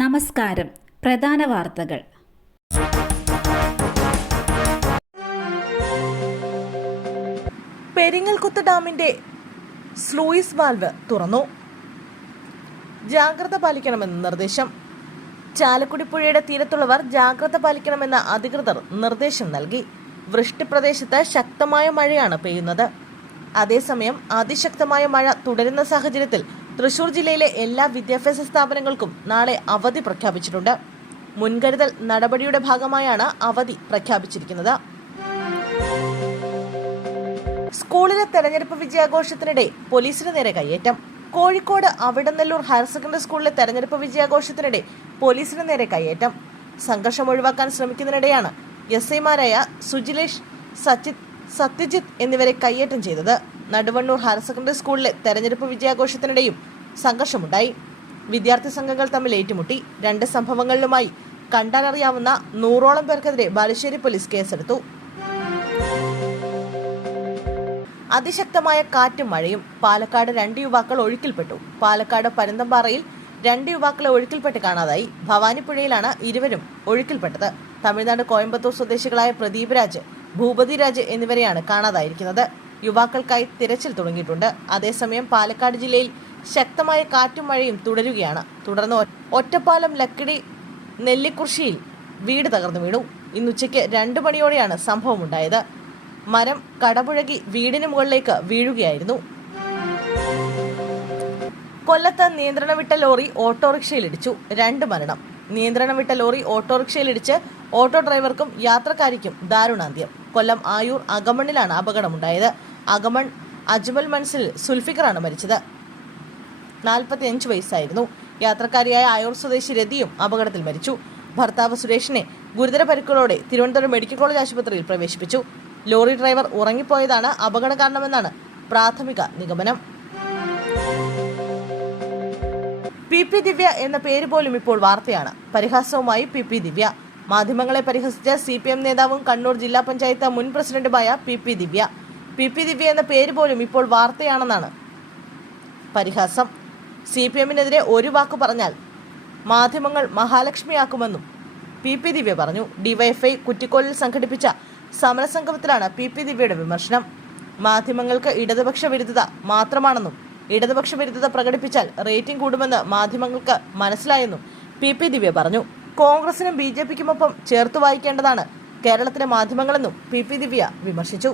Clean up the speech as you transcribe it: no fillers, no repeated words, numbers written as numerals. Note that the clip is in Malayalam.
നമസ്കാരം. പ്രധാന വാർത്തകൾ. പെരിങ്ങൽകുത്ത് ഡാമിന്റെ സ്ലൂയിസ് വാൽവ് തുറന്നു. ജാഗ്രത പാലിക്കണമെന്ന് നിർദ്ദേശം. ചാലക്കുടി പുഴയുടെ തീരത്തുള്ളവർ ജാഗ്രത പാലിക്കണമെന്ന അധികൃതർ നിർദ്ദേശം നൽകി. വൃഷ്ടിപ്രദേശത്ത് ശക്തമായ മഴയാണ് പെയ്യുന്നത്. അതേസമയം അതിശക്തമായ മഴ തുടരുന്ന സാഹചര്യത്തിൽ തൃശൂർ ജില്ലയിലെ എല്ലാ വിദ്യാഭ്യാസ സ്ഥാപനങ്ങൾക്കും നാളെ അവധി പ്രഖ്യാപിച്ചിട്ടുണ്ട്. മുൻകരുതൽ നടപടിയുടെ ഭാഗമായാണ് അവധി പ്രഖ്യാപിച്ചിരിക്കുന്നത്. സ്കൂളിലെ തെരഞ്ഞെടുപ്പ് വിജയാഘോഷത്തിനിടെ പോലീസിന് നേരെ കയ്യേറ്റം. കോഴിക്കോട് അവിടനെല്ലൂർ ഹയർ സെക്കൻഡറി സ്കൂളിലെ തെരഞ്ഞെടുപ്പ് വിജയാഘോഷത്തിനിടെ പോലീസിന് നേരെ കയ്യേറ്റം. സംഘർഷം ഒഴിവാക്കാൻ ശ്രമിക്കുന്നതിനിടെയാണ് എസ്ഐമാരായ സുജിലേഷ്, സത്യജിത്ത് എന്നിവരെ കയ്യേറ്റം ചെയ്തത്. നടുവണ്ണൂർ ഹയർ സെക്കൻഡറി സ്കൂളിലെ തെരഞ്ഞെടുപ്പ് വിജയാഘോഷത്തിനിടെയും സംഘർഷമുണ്ടായി. വിദ്യാർത്ഥി സംഘങ്ങൾ തമ്മിൽ ഏറ്റുമുട്ടി. രണ്ട് സംഭവങ്ങളിലുമായി കണ്ടാലറിയാവുന്ന 100ഓളം പേർക്കെതിരെ ബാലുശ്ശേരി പോലീസ് കേസെടുത്തു. അതിശക്തമായ കാറ്റും മഴയും. പാലക്കാട് 2 യുവാക്കൾ ഒഴുക്കിൽപ്പെട്ടു. പാലക്കാട് പരുന്തമ്പാറയിൽ 2 യുവാക്കളെ ഒഴുക്കിൽപ്പെട്ട് കാണാതായി. ഭവാനിപ്പുഴയിലാണ് ഇരുവരും ഒഴുക്കിൽപ്പെട്ടത്. തമിഴ്നാട് കോയമ്പത്തൂർ സ്വദേശികളായ പ്രദീപ് രാജ്, ഭൂപതി രാജ് എന്നിവരെയാണ് കാണാതായിരിക്കുന്നത്. യുവാക്കൾക്കായി തിരച്ചിൽ തുടങ്ങിയിട്ടുണ്ട്. അതേസമയം പാലക്കാട് ജില്ലയിൽ ശക്തമായ കാറ്റും മഴയും തുടരുകയാണ്. തുടർന്ന് ഒറ്റപ്പാലം ലക്കിടി നെല്ലിക്കുർശിയിൽ വീട് തകർന്നു വീണു. ഇന്നുച്ചയ്ക്ക് 2 മണിയോടെയാണ് സംഭവമുണ്ടായത്. മരം കടപുഴകി വീടിന് മുകളിലേക്ക് വീഴുകയായിരുന്നു. കൊല്ലത്ത് നിയന്ത്രണം വിട്ട ലോറി ഓട്ടോറിക്ഷയിലിടിച്ചു. 2 മരണം. നിയന്ത്രണം വിട്ട ലോറി ഓട്ടോറിക്ഷയിലിടിച്ച് ഓട്ടോ ഡ്രൈവർക്കും യാത്രക്കാരിക്കും ദാരുണാന്ത്യം. കൊല്ലം ആയൂർ അകമണ്ണിലാണ് അപകടമുണ്ടായത്. അകമൺ അജ്മൽ മൻസിൽ സുൽഫിക്കറാണ് മരിച്ചത്. 45 വയസ്സായിരുന്നു. യാത്രക്കാരിയായ ആയൂർ സ്വദേശി രതിയും അപകടത്തിൽ മരിച്ചു. ഭർത്താവ് സുരേഷിനെ ഗുരുതര പരിക്കുകളോടെ തിരുവനന്തപുരം മെഡിക്കൽ കോളേജ് ആശുപത്രിയിൽ പ്രവേശിപ്പിച്ചു. ലോറി ഡ്രൈവർ ഉറങ്ങിപ്പോയതാണ് അപകട കാരണമെന്നാണ് പ്രാഥമിക നിഗമനം. പി ദിവ്യ എന്ന പേര് പോലും ഇപ്പോൾ വാർത്തയാണ്. പരിഹാസവുമായി പി ദിവ്യ. മാധ്യമങ്ങളെ പരിഹസിച്ച CPM നേതാവും കണ്ണൂർ ജില്ലാ പഞ്ചായത്ത് മുൻ പ്രസിഡന്റുമായ പി ദിവ്യ ദിവ്യ എന്ന പേര് പോലും ഇപ്പോൾ വാർത്തയാണെന്നാണ് പരിഹാസം. CPMനെതിരെ ഒരു വാക്ക് പറഞ്ഞാൽ മാധ്യമങ്ങൾ മഹാലക്ഷ്മിയാക്കുമെന്നും പി ദിവ്യ പറഞ്ഞു. DYFI കുറ്റിക്കോലിൽ സംഘടിപ്പിച്ച സമരസംഗമത്തിലാണ് പി ദിവ്യയുടെ വിമർശനം. മാധ്യമങ്ങൾക്ക് ഇടതുപക്ഷ വിരുദ്ധത മാത്രമാണെന്നും ഇടതുപക്ഷ വിരുദ്ധത പ്രകടിപ്പിച്ചാൽ റേറ്റിംഗ് കൂടുമെന്ന് മാധ്യമങ്ങൾക്ക് മനസ്സിലായെന്നും പി ദിവ്യ പറഞ്ഞു. കോൺഗ്രസിനും BJPക്കുമൊപ്പം ചേർത്ത് വായിക്കേണ്ടതാണ് കേരളത്തിലെ മാധ്യമങ്ങളെന്നും പി ദിവ്യ വിമർശിച്ചു.